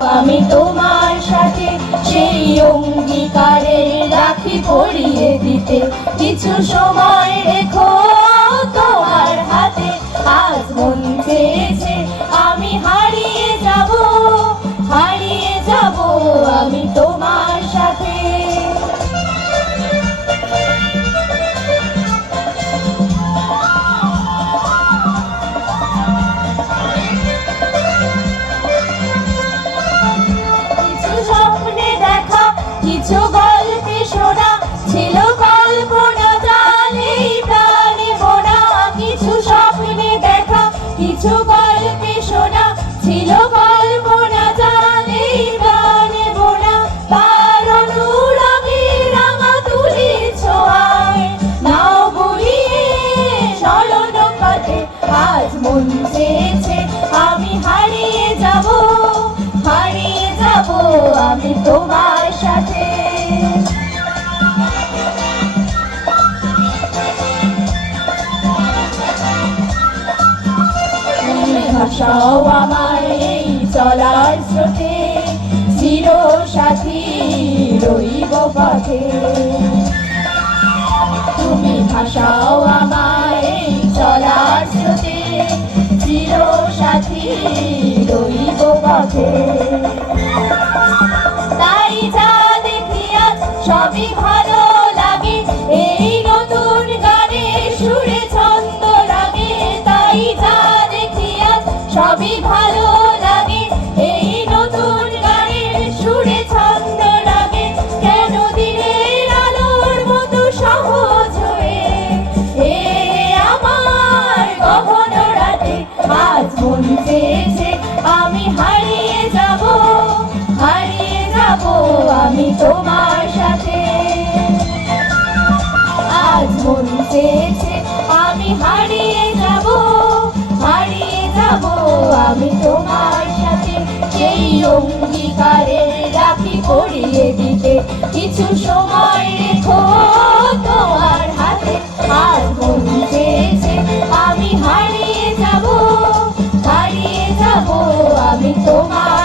আমি তোমার সাথে সেই অঙ্গীকারের রাখি পরিয়ে দিতে কিছু সময় রেখো তোমার হাতে। আজ মন চেয়েছে আমি হারিয়ে যাব আমি তোমার সাথে। কিছু গল্পে শোনা ছিল কল্পনা জালে প্রাণে বোনা। কিছু স্বপ্নে দেখা কিছু গল্পে শোনা ছিল কল্পনা জালে প্রাণে বোনা। তার অনুরাগে রাঙা তুলির ছোঁয়ায় নাও বইয়ে স্মরণ পথে। আজ মন চেয়েছে আমি হারিয়ে যাব আমি তোমার সাথে। ভাষাও আমার এই চলার স্রোতে চির সাথী রইব পথে। তুমি ভাষাও আমার এই চলার স্রোতে চির সাথী রইব পথে। তাই যা দেখি আজ সবই ভালো লাগে এই নতুন গানে সুরে ছন্দ লাগে। তাই যা দেখি আজ সবই ভালো লাগে এই নতুন গানে সুরে ছন্দ লাগে। কেন দিনের আলোর মতো সহজ হয়ে আমার গহন রাতে। আজ মন চেয়েছে আমি হারিয়ে যাব আমি তোমার সাথে। আজ মন চেয়েছে আমি হারিয়ে যাব আমি তোমার সাথে। সেই অঙ্গীকারের রাখি পরিয়ে দিতে কিছু সময় রেখো তোমার হাতে। আজ মন চেয়েছে আমি হারিয়ে যাব আমি তোমার